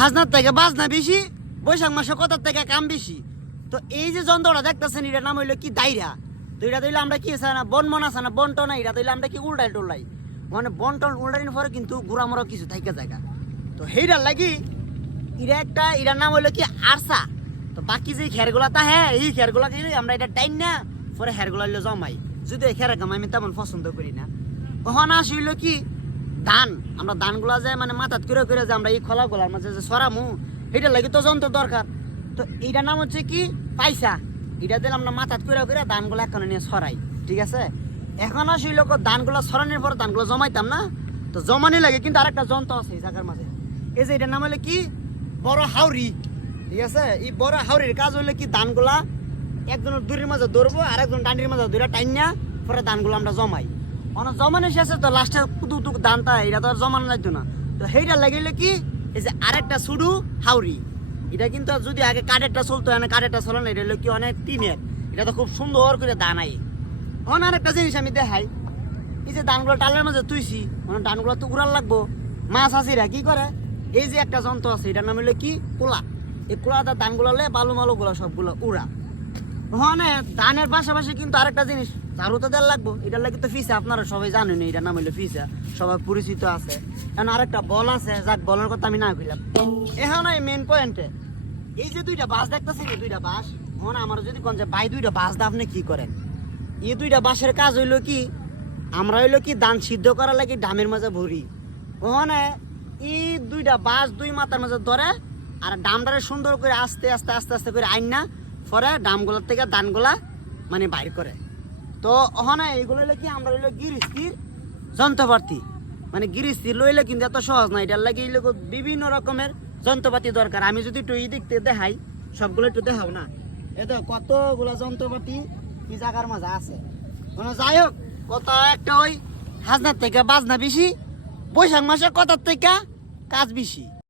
হাজনার থেকে বাজনা বেশি, বৈশাখ মাসে কথার থেকে কাম বেশি। তো এই যে যন্ত্রটা দেখতেছেন এটার নাম হইলো কি দাইরা। তো এটা তৈলে আমরা কি আছে না বন মন আছে না বন্টন, এটা তৈলে আমরা কি উল্টাই টোল্লাই, মানে বন্টন উল্টাইন পরে কিন্তু গুড়ামরা কিছু থাইকা জায়গা। তো সেইটার লাগি এটা একটা, এটার নাম হইলো কি আরসা। তো বাকি যে খেরগুলা তা হ্যাঁ এই খেরগুলা আমরা এটা টাইম না পরে হেরগুলা জমাই, যদি এই খের আমি তেমন পছন্দ করি না। কখন আসিল কি ধান, আমরা ধানগুলা যে মানে মাথাত করে করে যে আমরা এই খোলাগুলার মাঝে যে সরামু, এটার লাগে তো যন্ত্র দরকার। তো এইটার নাম হচ্ছে কি পাইসা। এটা দিলে আমরা মাথাত করে করে ধানগুলা এখন নিয়ে সরাই, ঠিক আছে। এখন আসিল ধানগুলা সরানোর পর ধানগুলো জমাইতাম না, তো জমানি লাগে কিন্তু আরেকটা যন্ত্র আছে এই জায়গার মাঝে। এই যে এটার নাম হলে কি বড় হাউরি, ঠিক আছে। এই বড় হাউরির কাজ হইলে কি ধানগুলা একজনের দূরের মাঝে ধরবো আর একজন ডান্ডির মাঝে ধরে টাইনা পরে ধানগুলো আমরা জমাই। অনেক জমানো শেষে তো লাস্টে কুতুক ধানটা এটা তো আর জমানো লাগতো না। তো সেইটা লাগিলে কি এই যে আরেকটা শুধু হাউরি, এটা কিন্তু যদি আগে কাঠেরটা চলতো না, কাঠেরটা চলে না, এটা হলো কি অনেক টিনের, এটা তো খুব সুন্দর করে দান আই। অন আরেকটা জিনিস আমি দেখাই, এই যে ধানগুলো টালের মাঝে তুইছি, মানে ধানগুলো তো উড়াল লাগবো। মাছ হাসিরা কি করে, এই যে একটা যন্ত্র আছে এটার নাম হলো কি কোলা। এই কোলাটা ধানগুলো বালু মালু গুলো সবগুলো উড়া। হ্যাঁ ধানের পাশাপাশি কিন্তু আরেকটা জিনিস ঝাড়ু তো দেওয়ার লাগবো, এটার লাগে তো ফিসা, আপনারা সবাই জানেন এটার নাম হইলো ফিসা, সবাই পরিচিত আছে। এখন আরেকটা বল আছে, যাক বলের কথা আমি না কইলাম। এখন এই মেন পয়েন্টে এই যে দুইটা বাস দেখতেছি, দুইটা বাস, মনে আমার যদি কোন যে ভাই দুইটা বাস দা আপনি কি করেন, এই দুইটা বাসের কাজ হইলো কি আমরা হইলো কি ধান সিদ্ধ করার লাগে ডামের মাঝে ভরি। ওখানে এই দুইটা বাস দুই মাথার মাঝে ধরে আর ডামটারে সুন্দর করে আস্তে আস্তে আস্তে আস্তে করে আইন না পরে ডামগুলোর থেকে ধানগুলা মানে বাইর করে। তো ওখানে এইগুলো হইলো কি আমরা হইলো গিরিস্তির যন্ত্রপাতি, মানে গিরিস্তির লইলে কিন্তু এত সহজ না, এটার লাগে এই লোক বিভিন্ন রকমের যন্ত্রপাতি দরকার। আমি যদি একটু এই দেখতে দেখাই সবগুলো একটু দেখাও না, এ তো কতগুলো যন্ত্রপাতি কি জায়গার মাঝে আছে। মানে যাই হোক কত একটা ওই হাজনার থেকে বাজনা বেশি, বৈশাখ মাসে কথার থেকে কাজ বেশি।